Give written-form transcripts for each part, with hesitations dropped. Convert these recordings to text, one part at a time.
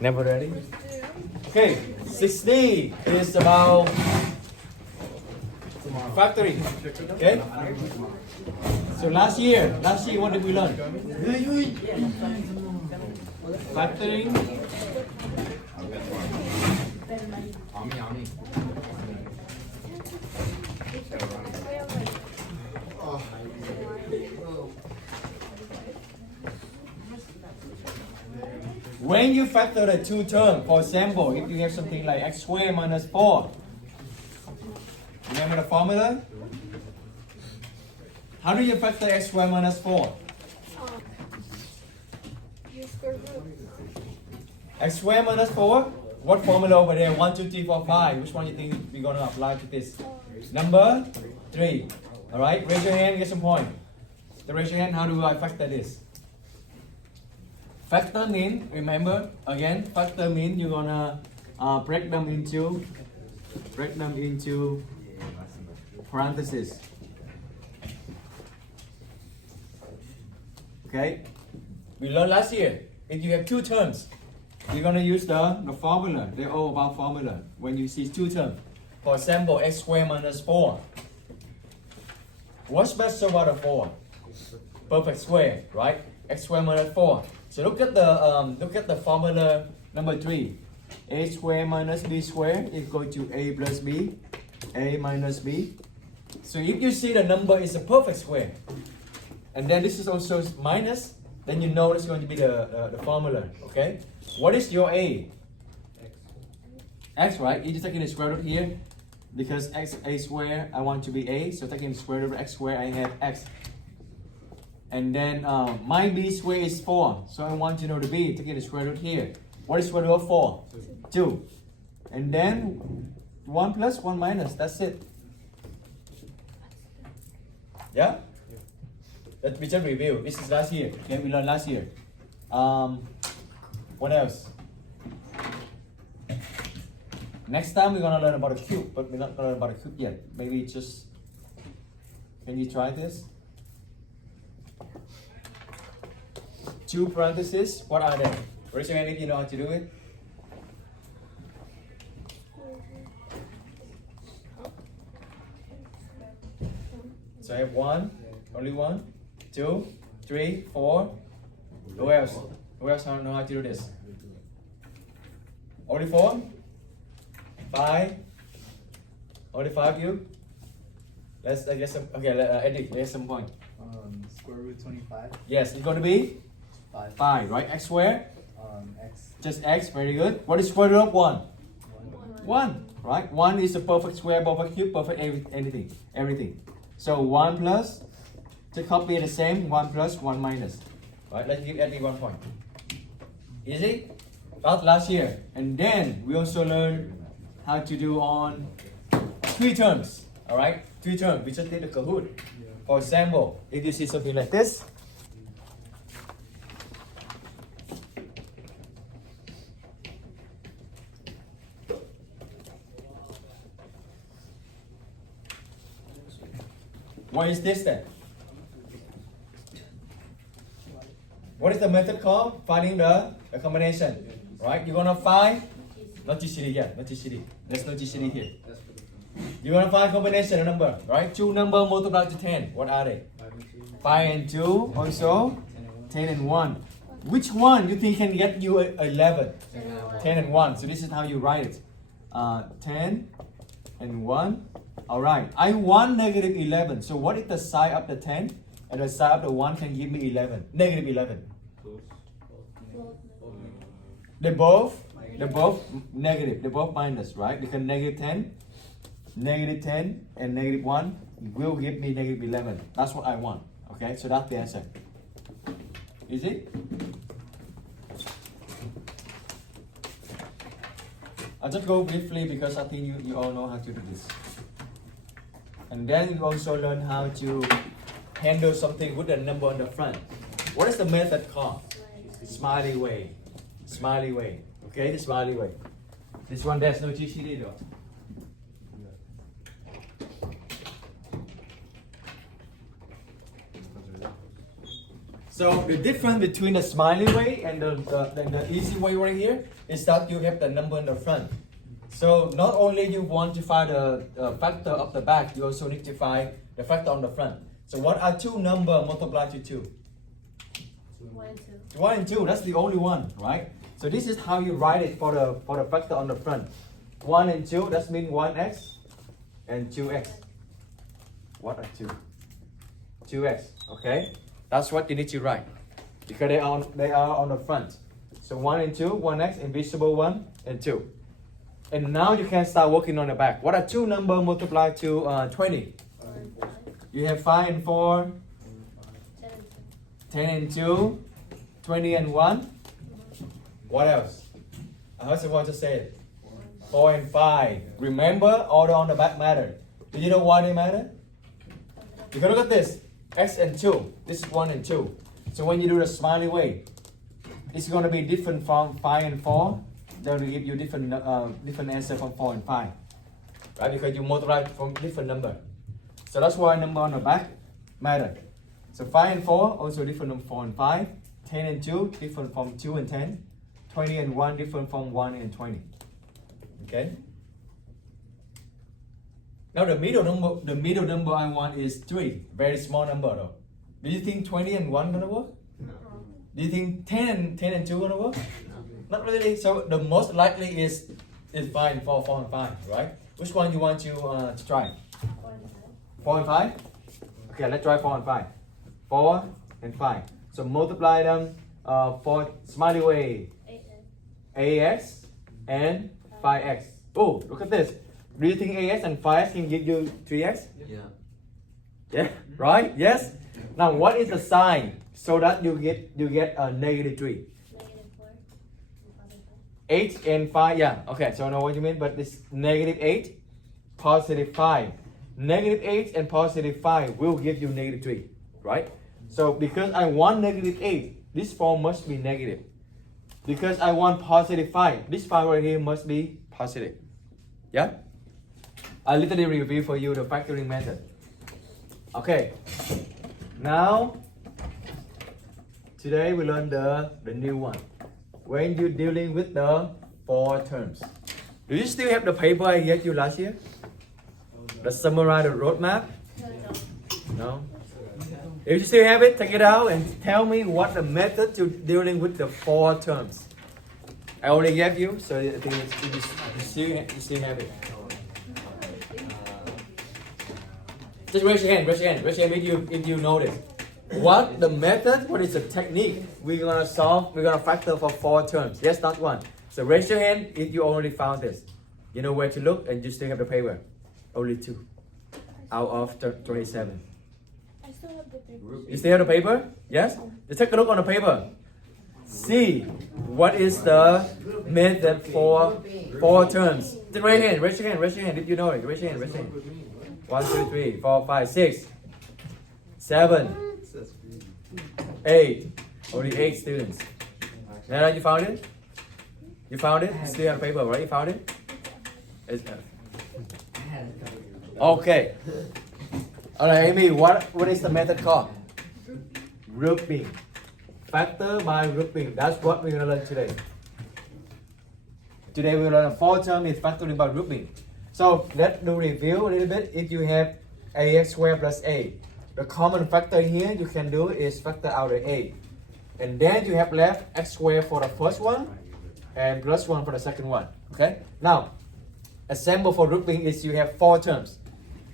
Never ready? Okay, 60 is about factory. Okay? So last year, what did we learn? Factoring. When you factor the two terms, for example, if you have something like x squared minus 4, remember the formula? How do you factor x squared minus 4? X squared minus 4, what formula over there? 1, 2, 3, 4, 5. Which one you think we're going to apply to this? Number 3. Alright, raise your hand, get some point. So raise your hand, how do I factor this? Factor mean, remember, again, factor mean you're gonna break them into parentheses. Okay? We learned last year, if you have two terms, you're gonna use the formula. They're all about formula. When you see two terms, for example, x squared minus 4. What's special about the 4? Perfect square, right? X squared minus 4. So look at the formula number 3. A squared minus b squared is equal to a plus b, a minus b. So if you see the number is a perfect square, and then this is also minus, then you know it's going to be the formula. Okay? What is your a? X, right? You just taking the square root here because x a squared I want to be a, so taking the square root of x squared I have x. And then my b squared is 4, so I want to know the b, taking the square root here. What is square root of 4? 2. And then 1 plus 1 minus, that's it. Yeah? Let me just review. This is last year. Okay, we learned last year. What else? Next time we're gonna learn about a cube, but we're not gonna learn about a cube yet. Maybe just, can you try this? Two parentheses, what are they? Raise your hand if you know how to do it. So I have 1, only 1, 2, 3, 4. Who else? Who else know how to do this? Only 4? 5? Only 5 you? Let's get some, okay, Eddie, let's some point. Square root 25. Yes, it's going to be? 5, right? X squared? X. Just x, very good. What is square root of 1? 1, right? 1 is a perfect square, perfect cube, perfect everything. So 1 plus, to copy the same, 1 plus, 1 minus. Right, let's give Eddie 1 point. Easy? That's last year. And then we also learned how to do on 3 terms. Alright? 3 terms. We just did the Kahoot. For example, if you see something like this, what is this then? What is the method called? Finding the combination. Right? You're gonna find, not GCD yet, not GCD. There's no GCD here. You're gonna find combination of number, right? 2 numbers multiplied to 10. What are they? 5 and 2, also 10 and 1. Which one you think can get you 11? 10 and 1. So this is how you write it. 10 and 1. Alright, I want negative 11. So what is the side of the 10? And the side of the 1 can give me 11. Negative 11. They're both negative. They're both minus, right? Because negative 10, and negative 1 will give me negative 11. That's what I want. Okay, so that's the answer. Is it? I'll just go briefly because I think you all know how to do this. And then you also learn how to handle something with a number on the front. What is the method called? Smiley way. Smiley way. Okay, the smiley way. This one there's no GCD though. So the difference between the smiley way and the easy way right here is that you have the number in the front. So not only you want to find the factor of the back, you also need to find the factor on the front. So what are two numbers multiplied to 2? 1 and 2. 1 and 2, that's the only one, right? So this is how you write it for the factor on the front. 1 and 2, that means 1x and 2x. What are 2? 2x, okay? That's what you need to write. Because they are on the front. So 1 and 2, 1x, invisible 1 and 2. And now you can start working on the back. What are two numbers multiplied to 20? 4 and 5. You have 5 and 4, 10 and 2. 10 and 2, 20 and 1. What else? I also want to say it. 4 and 5. Remember, order on the back matter. Do you know why they matter? Because look at this. X and 2. This is 1 and 2. So when you do the smiley way, it's going to be different from 5 and 4. They'll give you different answer from 4 and 5. Right? Because you multiply from different number. So that's why number on the back matter. So 5 and 4 also different from 4 and 5. 10 and 2 different from 2 and 10. 20 and 1 different from 1 and 20. Okay? Now the middle number I want is 3. Very small number though. Do you think 20 and 1 gonna work? No. Do you think 10 and 2 gonna work? Not really. So the most likely is 5 and 4, 4 and 5, right? Which one you want to try? 4 and 5. 4 and 5? Okay, let's try 4 and 5. 4 and 5. So multiply them for smiley way. 8 AX and 5x. Oh, look at this. Do you think AX and 5x can give you 3x? Yeah. Yeah, right? Yes? Now what is the sign so that you get a negative 3? Negative 4 and positive 5. 8 and 5, yeah. Okay, so I know what you mean, but this negative 8, positive 5. Negative 8 and positive 5 will give you negative 3, right? So because I want negative 8, this form must be negative. Because I want positive 5, this 5 right here must be positive. Yeah? I literally review for you the factoring method. Okay. Now, today we learn the new one. When you're dealing with the 4 terms. Do you still have the paper I gave you last year? The summarize the roadmap? No, no. No? If you still have it, take it out and tell me what the method to dealing with the 4 terms. I already gave you, so I think you still have it. Just raise your hand if you know this. What the method, what is the technique we're gonna factor for 4 terms. Yes, not 1. So raise your hand if you already found this. You know where to look and you still have the paper. Only 2 out of 27. I still have the 3. You still have the paper? Yes? Just take a look on the paper. See what is the method for 4 terms. Just raise your hand if you know it. Raise your hand. 1, 2, 3, 4, 5, 6, 7, 8. Only 8 students. Now you found it? You found it? You still have paper, right? You found it? Okay. Alright, Amy, what is the method called? Grouping. Factor by grouping. That's what we're gonna learn today. Today we're gonna learn 4 terms is factoring by grouping. So let's do review a little bit. If you have ax squared plus a, the common factor here you can do is factor out the a. And then you have left x squared for the first one and plus 1 for the second one. Okay? Now, example for grouping is you have 4 terms.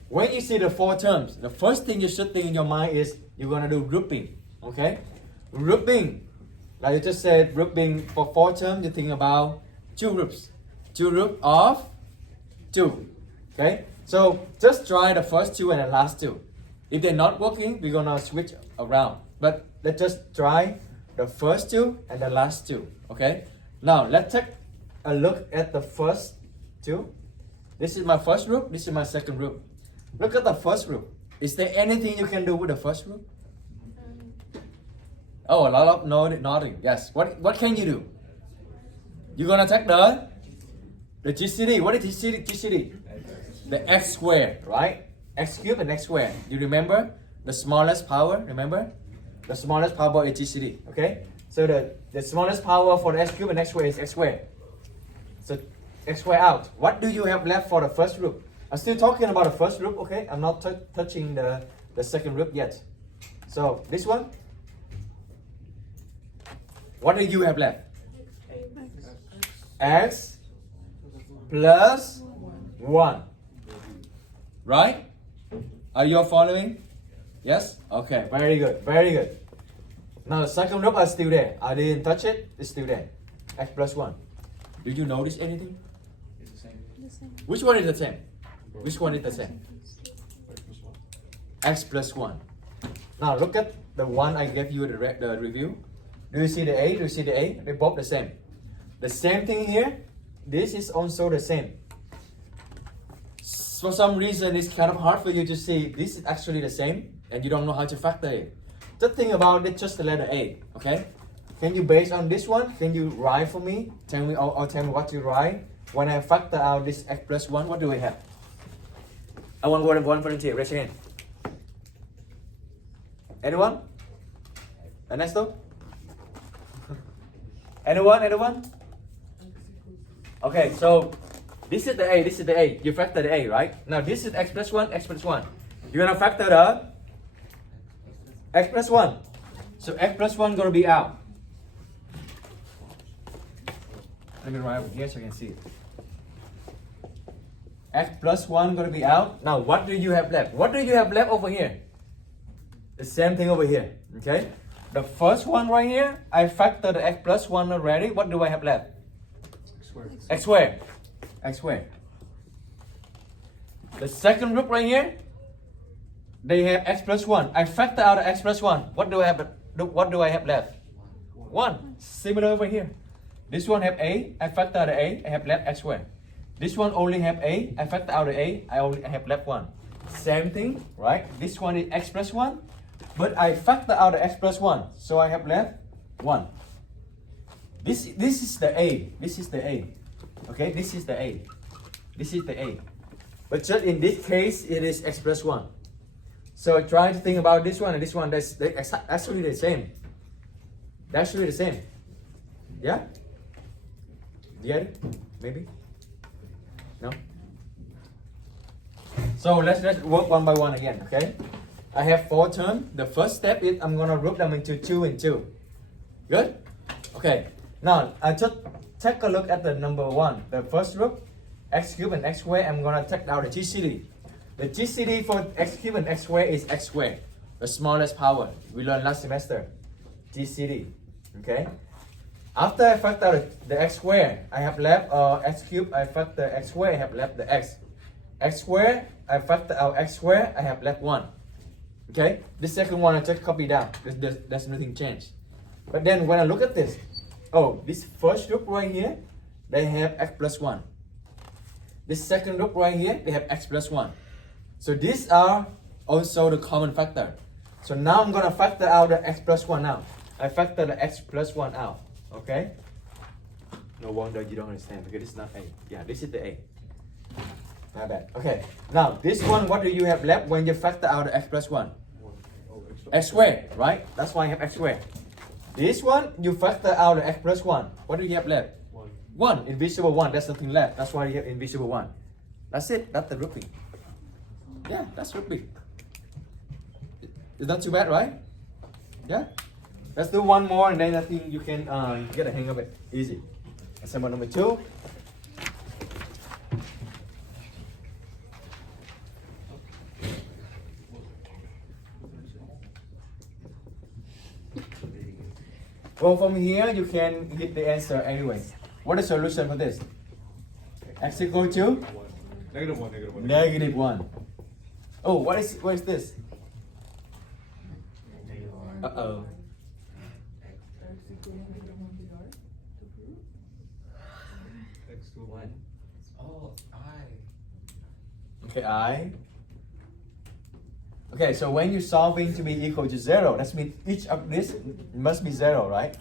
When you see the 4 terms, the first thing you should think in your mind is you're gonna do grouping. Okay? Grouping, like you just said, grouping for 4 terms, you think about 2 groups. 2 groups of 2. Okay? So just try the first 2 and the last 2. If they're not working, we're gonna switch around. But let's just try the first 2 and the last 2. Okay? Now let's take a look at the first 2. This is my first group, this is my second group. Look at the first group. Is there anything you can do with the first group? Oh, a lot of nodding. Yes. What can you do? You're gonna take the GCD. What is GCD? The x squared, right? X cubed and x squared. You remember the smallest power? Remember? The smallest power is GCD. Okay. So the smallest power for the x cube and x square is x squared. So x squared out. What do you have left for the first root? I'm still talking about the first root. Okay. I'm not touching the second root yet. So this one. What do you have left? X plus 1. Right? Are you all following? Yes? Okay, very good, very good. Now the second root is still there. I didn't touch it, it's still there. X plus 1. Did you notice anything? It's the same. The same. Which one is the same? Which one is the same? X plus 1. Now look at the one I gave you the review. Do you see the A? Do you see the A? They're both the same. The same thing here. This is also the same. For some reason, it's kind of hard for you to see this is actually the same, and you don't know how to factor it. Just think about it, just the letter A. Okay? Can you base on this one? Can you write for me? Tell me or tell me what you write. When I factor out this x plus 1, what do we have? I want one volunteer. Raise your hand. Anyone? Ernesto? Anyone? Okay, so this is the A, this is the A. You factor the A, right? Now this is x plus 1, x plus 1. You're gonna factor the x plus 1. So x plus 1 gonna be out. Let me write over here so you can see it. X plus 1 gonna be out. Now what do you have left? What do you have left over here? The same thing over here, okay? The first one right here, I factor the x plus 1 already. What do I have left? X squared. X squared. The second group right here, they have x plus 1. I factor out the x plus 1. What do I have left? 1. Similar over here. This one have A. I factor out the A. I have left x squared. This one only have A. I factor out the A. I have left 1. Same thing, right? This one is x plus 1. But I factor out the x plus 1. So I have left 1. This is the A. This is the A. Okay, this is the A. This is the A. But just in this case, it is x plus 1. So try to think about this one and this one. They're actually the same. They're actually the same. Yeah? Get it? Maybe? No? So let's work one by one again, okay? I have 4 terms. The first step is I'm gonna group them into 2 and 2. Good? Okay. Now I just take a look at the number 1. The first group, x cubed and x squared. I'm gonna take out the GCD. The GCD for x cubed and x squared is x squared, the smallest power. We learned last semester. GCD. Okay. After I factor out the x squared, I have left x cubed. I factor x squared. I have left the x. X squared. I factor out x squared. I have left 1. Okay. This second one I just copy down. There's nothing changed. But then when I look at this, oh, this first group right here, they have x plus 1. This second group right here, they have x plus 1. So these are also the common factor. So now I'm gonna factor out the x plus 1 out. I factor the x plus 1 out. Okay? No wonder you don't understand because this is not A. Yeah, this is the A. My bad. Okay. Now this one, what do you have left when you factor out the x plus 1? X squared, right? That's why I have x squared. This one, you factor out the x plus 1. What do you have left? 1. Invisible 1. There's nothing left. That's why you have invisible 1. That's it. That's the grouping. Yeah, that's grouping. It's not too bad, right? Yeah? Let's do one more and then I think you can get a hang of it. Easy. Example number 2. Well, from here you can get the answer anyway. What is the solution for this? X equal to? -1. Negative 1. Oh, what is this? Uh-oh. Okay, I. Okay, so when you're solving to be equal to 0, that means each of this must be 0, right?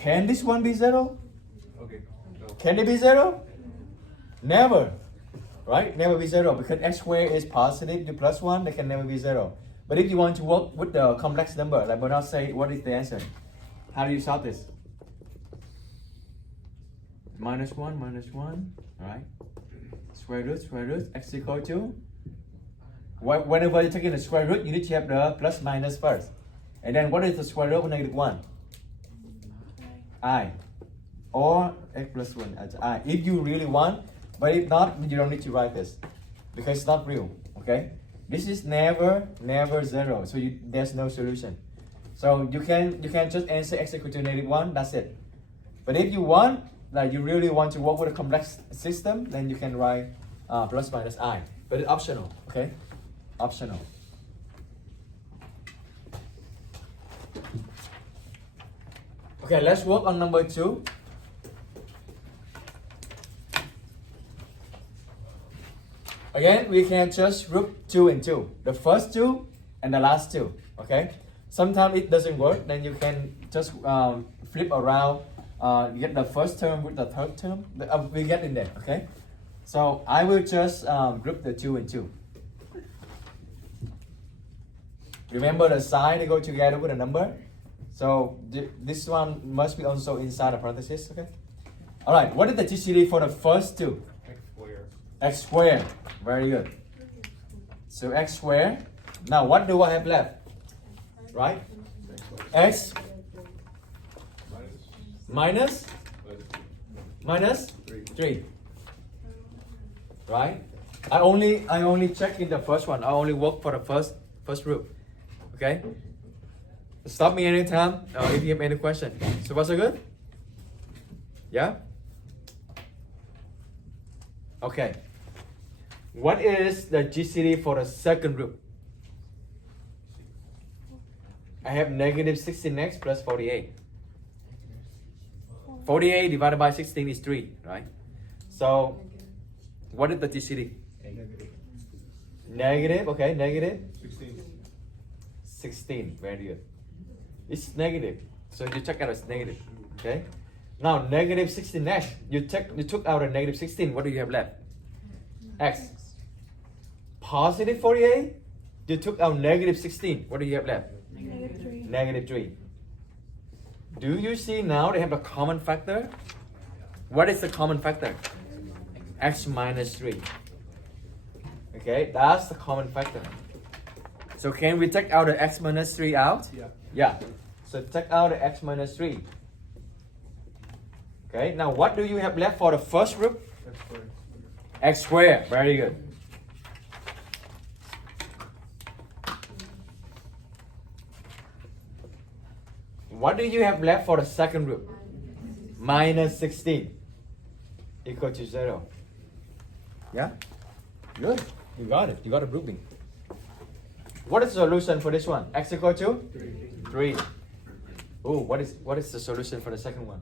Can this one be 0? Okay. No. Can it be 0? Never. Right? Never be 0 because x squared is positive to plus 1, they can never be 0. But if you want to work with the complex number, like Bernard say, what is the answer? How do you solve this? -1, right? Square root, x equal to. Whenever you're taking the square root, you need to have the plus minus first. And then what is the square root of -1? I. Or x plus 1 as I. If you really want, but if not, you don't need to write this. Because it's not real, okay? This is never 0, so there's no solution. So you can just answer x equal to -1, that's it. But if you want, like you really want to work with a complex system, then you can write plus minus I. But it's optional, okay? Optional. Okay, let's work on number 2. Again, we can just group 2 and 2. The first 2 and the last 2, okay? Sometimes it doesn't work, then you can just flip around, you get the first term with the third term. We get in there, okay? So I will just group the 2 and 2. Remember the sign, they go together with a number. So this one must be also inside a parenthesis, okay? All right, what is the GCD for the first 2? X squared. Very good. So x squared. Now what do I have left? Right? X minus 3. Right? I only check in the first one. I only work for the first root. Okay? Stop me anytime if you have any question. So what's so good? Yeah? Okay. What is the GCD for the second root? I have -16x plus 48. 48 divided by 16 is 3, right? So, what is the GCD? Negative, okay, negative. 16, very good. It's negative, so you check out as negative, okay? Now, -16x, you took out a -16, what do you have left? X. Positive 48, you took out -16, what do you have left? -3. Do you see now they have a common factor? What is the common factor? X minus 3. Okay, that's the common factor. So can we take out the x minus 3 out? Yeah. So take out the x minus 3. Okay, now what do you have left for the first root? X squared. Very good. What do you have left for the second root? -16 equal to 0. Yeah? Good. You got it. You got a grouping. What is the solution for this one? X equal to? 3. Oh, what is the solution for the second one?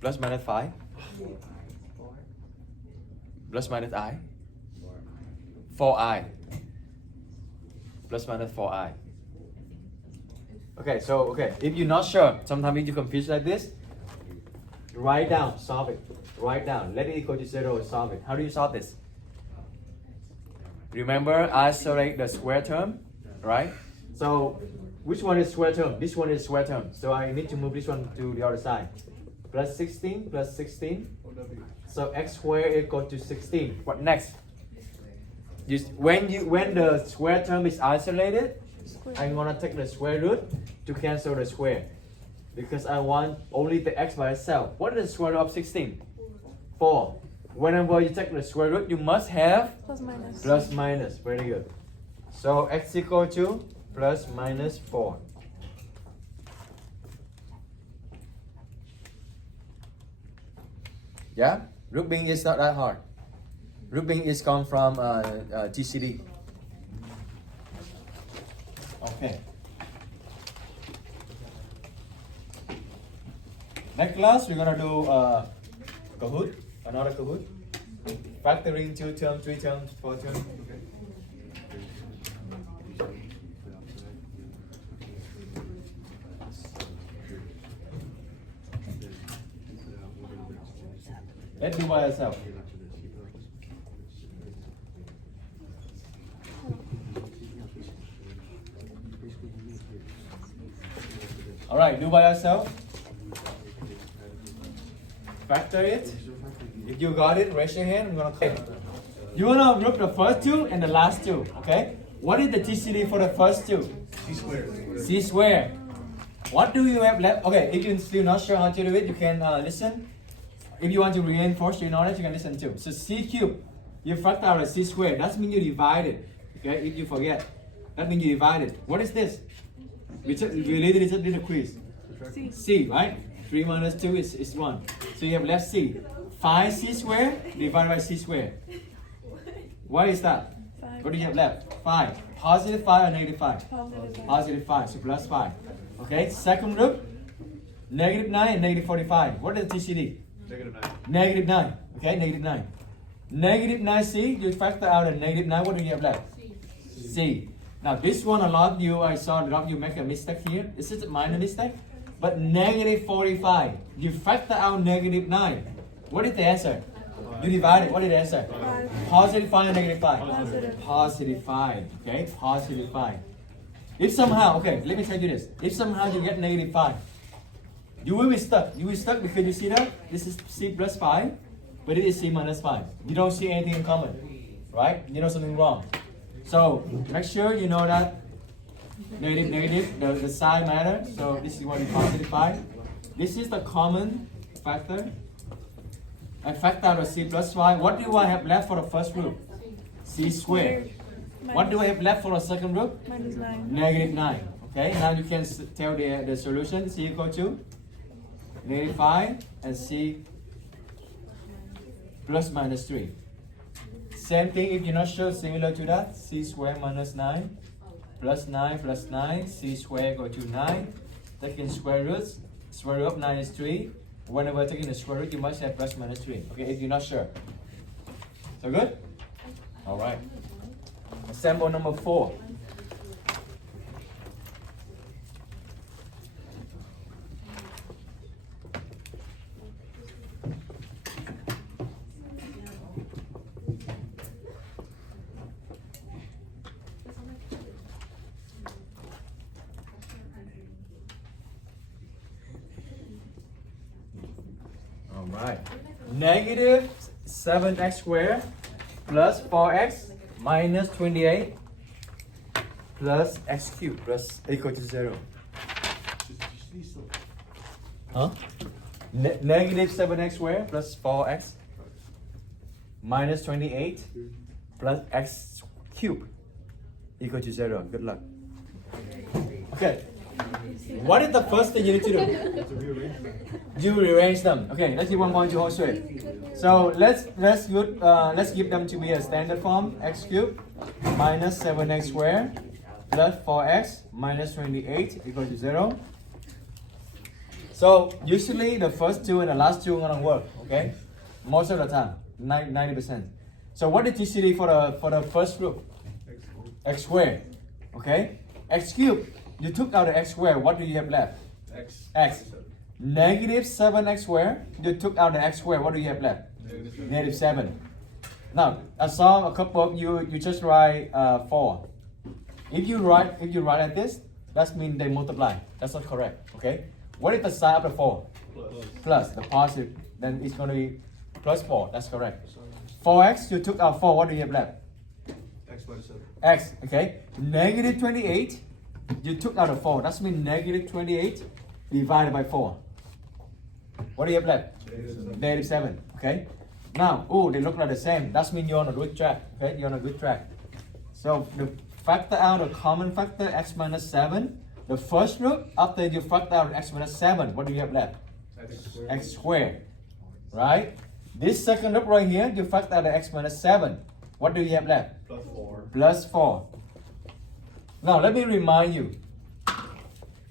Plus minus 5. Plus minus I. 4i. Plus minus 4i. Okay, so if you're not sure, sometimes if you confuse like this, write down, solve it. Write down, let it equal to 0, solve it. How do you solve this? Remember, isolate the square term, right? So, which one is square term? This one is square term. So I need to move this one to the other side. Plus 16, plus 16. So x squared equal to 16. What next? When the square term is isolated, I'm gonna take the square root to cancel the square. Because I want only the x by itself. What is the square root of 16? 4. Whenever you take the square root, you must have Plus minus. plus minus. Very good. So x equal to plus minus 4. Yeah? Grouping is not that hard. Grouping is come from GCD. Okay. Next class, we're gonna do Kahoot, another Kahoot. Factoring 2 terms, 3 terms, 4 terms. Let's do by ourselves. All right, do by yourself. Factor it. If you got it, raise your hand. I'm gonna count. You wanna group the first two and the last two, okay? What is the GCD for the first two? C squared. C square. What do you have left? Okay, if you're still not sure how to do it, you can listen. If you want to reinforce your knowledge, you can listen too. So C cube, you factor out a C square. That means you divide it. Okay, if you forget, that means you divide it. What is this? We literally just did a quiz. C, right? 3 minus 2 is 1. So you have left C. 5C square divided by C square. What is that? 5. What do you have left? 5. Positive 5 or negative 5? Positive. Positive 5, so plus 5. Okay, second group, negative 9 and negative 45. What is the TCD? Negative 9. Negative 9. Okay, negative 9. Negative 9C, you factor out a negative 9. What do you have left? C. Now this one, a lot of you, I saw a lot of you make a mistake here. This is a minor mistake. But negative 45, you factor out negative 9. What is the answer? You divide it. What is the answer? 5. Positive 5 or negative 5? Positive. Positive 5. Okay, positive 5. If somehow, okay, let me tell you this. If somehow you get negative 5, you will be stuck. You will be stuck because you see that this is C plus 5, but it is C minus 5. You don't see anything in common, right? You know something wrong. So make sure you know that negative, the sign matters. So this is what is positive 5. This is the common factor. I factor out a C plus 5. What do I have left for the first group? C squared. What do I have left for the second group? Minus 9. Negative 9. Okay, now you can tell the solution. C equal to negative 5 and C plus minus 3. Same thing if you're not sure, similar to that. C squared minus 9 plus 9, C squared equal to 9. Taking square roots. Square root of 9 is 3. Whenever taking the square root, you must have plus minus 3. Okay, if you're not sure. So good? Alright. Example number 4. Alright. Negative 7x squared plus 4x minus 28 plus x cubed plus equal to 0. Huh? Negative 7x squared plus 4x minus 28 plus x cubed equal to 0. Good luck. Okay. What is the first thing you need to do? You rearrange them. Okay, let's see 1.2 whole square. So let's give them to be a standard form. X cubed minus 7x squared plus 4x minus 28 equal to 0. So usually the first two and the last two are gonna work. Okay, most of the time, 90%. So what did you see for the first group? X squared. Okay, x cubed. You took out the x squared. What do you have left? X. Negative 7x squared. You took out the x squared. What do you have left? Negative 7. Now, I saw a couple of you just write 4. If you write like this, that means they multiply. That's not correct. Okay. What is the sign of the 4? Plus the positive. Then it's going to be plus 4. That's correct. 4x. You took out 4. What do you have left? X minus 7. X. Okay. Negative 28. You took out a 4. That means negative 28 divided by 4. What do you have left? Negative 7. Okay. Now, oh, they look like the same. That means you're on a good track. Okay, you're on a good track. So the factor out a common factor x minus 7. The first root after you factor out x minus 7, what do you have left? X squared. Right. This second root right here, you factor out the x minus 7. What do you have left? Plus 4. Plus 4. Now let me remind you,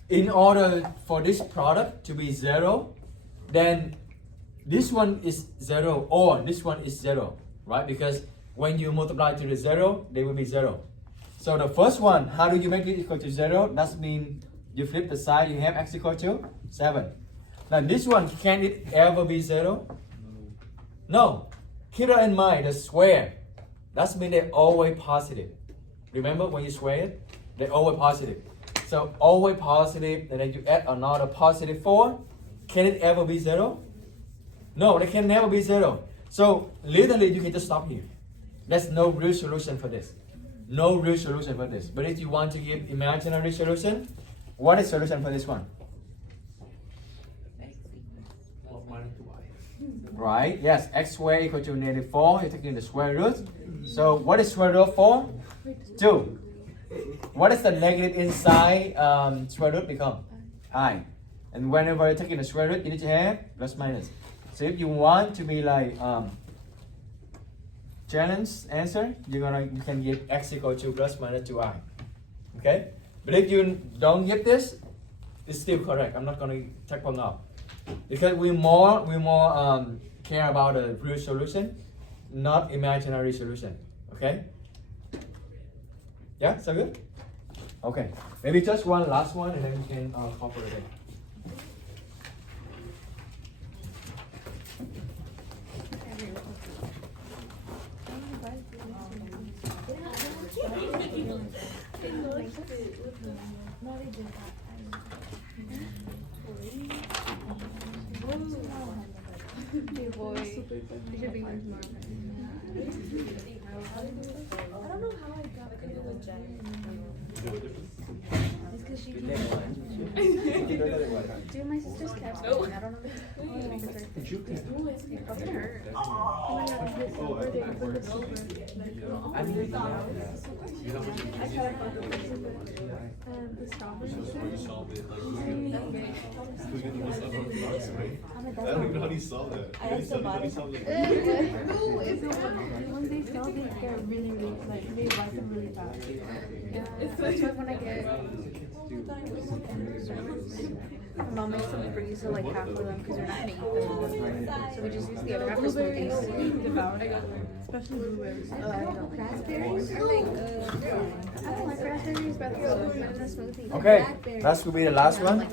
in order for this product to be 0, then this one is 0 or this one is 0, right? Because when you multiply to the 0, they will be 0. So the first one, how do you make it equal to 0? That means you flip the side, you have x equal to 7. Now this one, can it ever be 0? No. Keep that in mind, the square. That means they're always positive. Remember when you square it? They're always positive. So always positive, and then you add another positive 4. Can it ever be 0? No, it can never be 0. So literally you can just stop here. There's no real solution for this. No real solution for this. But if you want to give imaginary solution, what is solution for this one? Right, yes, x squared equal to negative 4. You're taking the square root. So what is square root of 4? 2. What is the negative inside square root become? I. And whenever you're taking the square root, you need to have plus minus. So if you want to be like challenge answer, you can give x equal to plus minus 2i. Okay? But if you don't get this, it's still correct. I'm not gonna check one out. Because we more care about the real solution, not imaginary solution. Okay? Yeah, so good? Okay. Maybe just one last one and then we can cover it. I don't know how I got it with Jen. It's because she Dude, my sister's cat's I don't know. It's gonna hurt. Oh my god, it's over there. It's over. I tried to find the strawberry. I don't even know how you solve that. I also bought it. Once they smell, they get really, like, they like them really fast. Yeah, that's why when I get, my mom makes them for use to like half of them because they're not gonna eat them. So we just use the other half for smoothies. Devour. especially blueberries. Oh, I don't like Raspberries are like, I don't like raspberries, but they're so good in a smoothie. Okay, that will be the last one.